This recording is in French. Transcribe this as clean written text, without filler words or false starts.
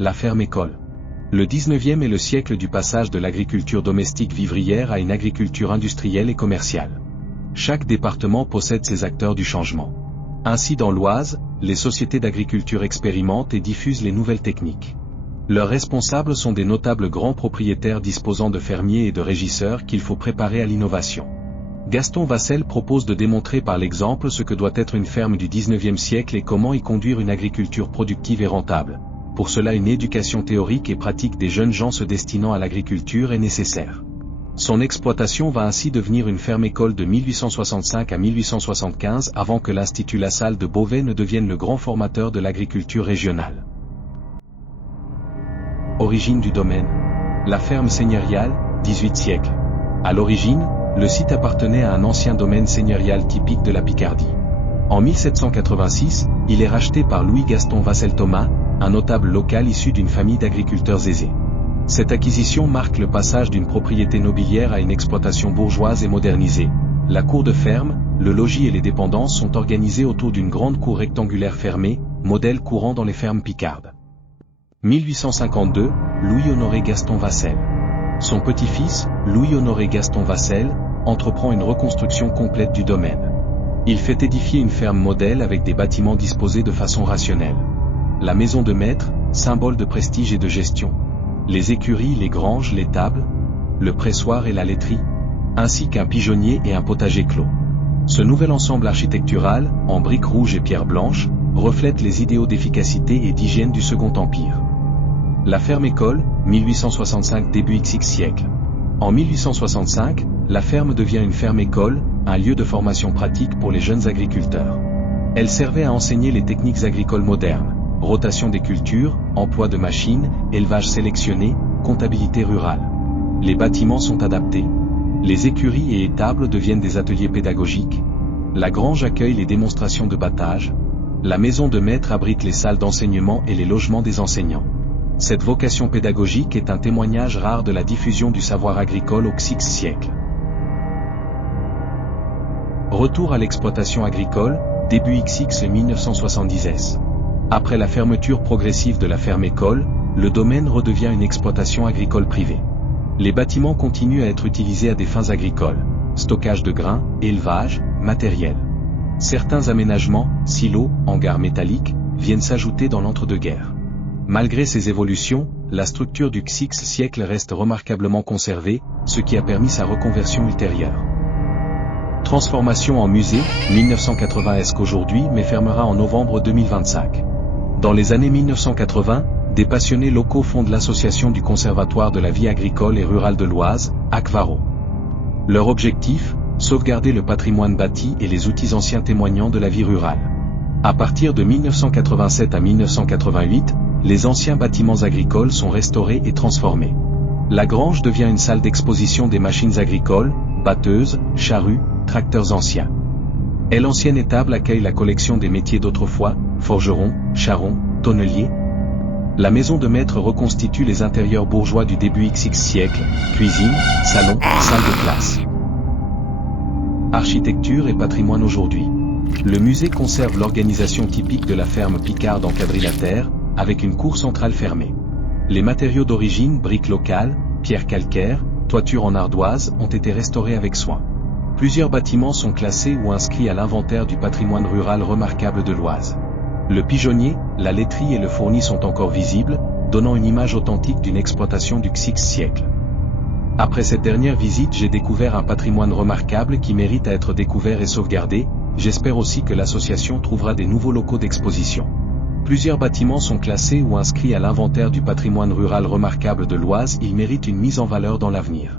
la ferme-école. Le 19e est le siècle du passage de l'agriculture domestique vivrière à une agriculture industrielle et commerciale. Chaque département possède ses acteurs du changement. Ainsi dans l'Oise, les sociétés d'agriculture expérimentent et diffusent les nouvelles techniques. Leurs responsables sont des notables grands propriétaires disposant de fermiers et de régisseurs qu'il faut préparer à l'innovation. Gaston Vasselle propose de démontrer par l'exemple ce que doit être une ferme du 19e siècle et comment y conduire une agriculture productive et rentable. Pour cela, une éducation théorique et pratique des jeunes gens se destinant à l'agriculture est nécessaire. Son exploitation va ainsi devenir une ferme-école de 1865 à 1875 avant que l'Institut Lassalle de Beauvais ne devienne le grand formateur de l'agriculture régionale. Origine du domaine. La ferme seigneuriale, 18 siècle. À l'origine, le site appartenait à un ancien domaine seigneurial typique de la Picardie. En 1786, il est racheté par Louis-Gaston Vasselle-Thomas, un notable local issu d'une famille d'agriculteurs aisés. Cette acquisition marque le passage d'une propriété nobiliaire à une exploitation bourgeoise et modernisée. La cour de ferme, le logis et les dépendances sont organisés autour d'une grande cour rectangulaire fermée, modèle courant dans les fermes picardes. 1852, Louis-Honoré Gaston Vasselle. Son petit-fils, Louis-Honoré Gaston Vasselle, entreprend une reconstruction complète du domaine. Il fait édifier une ferme modèle avec des bâtiments disposés de façon rationnelle. La maison de maître, symbole de prestige et de gestion. Les écuries, les granges, l'étable, le pressoir et la laiterie, ainsi qu'un pigeonnier et un potager clos. Ce nouvel ensemble architectural, en briques rouges et pierres blanches, reflète les idéaux d'efficacité et d'hygiène du Second Empire. La ferme-école, 1865 début XX siècle. En 1865, la ferme devient une ferme-école, un lieu de formation pratique pour les jeunes agriculteurs. Elle servait à enseigner les techniques agricoles modernes. Rotation des cultures, emploi de machines, élevage sélectionné, comptabilité rurale. Les bâtiments sont adaptés. Les écuries et étables deviennent des ateliers pédagogiques. La grange accueille les démonstrations de battage. La maison de maître abrite les salles d'enseignement et les logements des enseignants. Cette vocation pédagogique est un témoignage rare de la diffusion du savoir agricole au XX siècle. Retour à l'exploitation agricole, début XX 1970s. Après la fermeture progressive de la ferme-école, le domaine redevient une exploitation agricole privée. Les bâtiments continuent à être utilisés à des fins agricoles, stockage de grains, élevage, matériel. Certains aménagements, silos, hangars métalliques, viennent s'ajouter dans l'entre-deux-guerres. Malgré ces évolutions, la structure du XX siècle reste remarquablement conservée, ce qui a permis sa reconversion ultérieure. Transformation en musée, 1980 qu'aujourd'hui mais fermera en novembre 2025. Dans les années 1980, des passionnés locaux fondent l'association du Conservatoire de la vie agricole et rurale de l'Oise, ACVARO. Leur objectif, sauvegarder le patrimoine bâti et les outils anciens témoignant de la vie rurale. À partir de 1987 à 1988, les anciens bâtiments agricoles sont restaurés et transformés. La grange devient une salle d'exposition des machines agricoles, batteuses, charrues, tracteurs anciens. Et l'ancienne étable accueille la collection des métiers d'autrefois, forgerons, charrons, tonneliers. La maison de maître reconstitue les intérieurs bourgeois du début XX siècle, cuisine, salon, salle de classe. Architecture et patrimoine aujourd'hui. Le musée conserve l'organisation typique de la ferme picarde en quadrilatère, avec une cour centrale fermée. Les matériaux d'origine, briques locales, pierres calcaires, toitures en ardoise, ont été restaurés avec soin. Plusieurs bâtiments sont classés ou inscrits à l'inventaire du patrimoine rural remarquable de l'Oise. Le pigeonnier, la laiterie et le fourni sont encore visibles, donnant une image authentique d'une exploitation du XX siècle. Après cette dernière visite, j'ai découvert un patrimoine remarquable qui mérite à être découvert et sauvegardé. J'espère aussi que l'association trouvera des nouveaux locaux d'exposition. Plusieurs bâtiments sont classés ou inscrits à l'inventaire du patrimoine rural remarquable de l'Oise. Ils méritent une mise en valeur dans l'avenir.